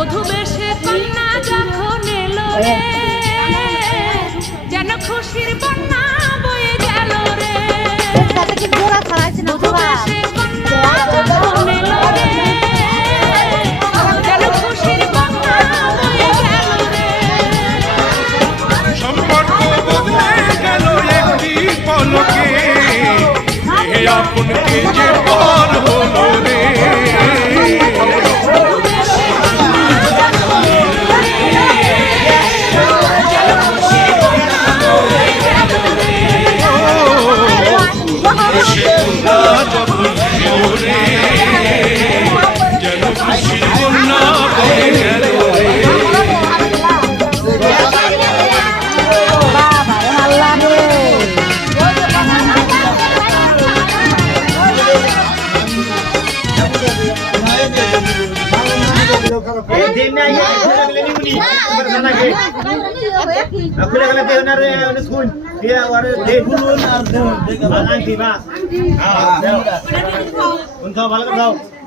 বধূ বেশে কন্যা যখন এলো রে, যেন খুশির বন্যা বয়ে গেল রে। বধূ বেশে কন্যা যখন এলো রে, যেন খুশির বন্যা বয়ে গেল রে। সম্পর্ক বদলে গেল একটি পলকে, এ আপনকে যে পর হলো রে।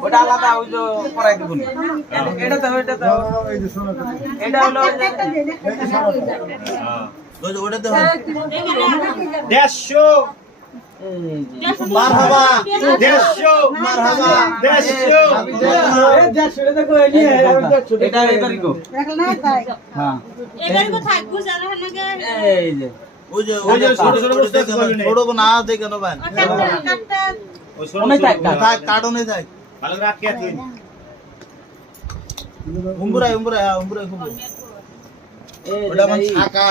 ওটা আলাদা, ওই যে পরাই দেবো। এটা তো এটা তো এটা হলো ওটা তো 150 মারহাবা 150 মারহাবা 150 এটা এবারে গো হ্যাঁ এবারে কো থাকবো জানা নাকি এই যে ওই যে ছোট ছোট বস্তু ছোট না দেখে না ভাই কাটটা ওই ছোট থাক কার্টুনে থাক ভালো রাখিয়া তুই উম্বুরাই খুব ওটা মানে শাকা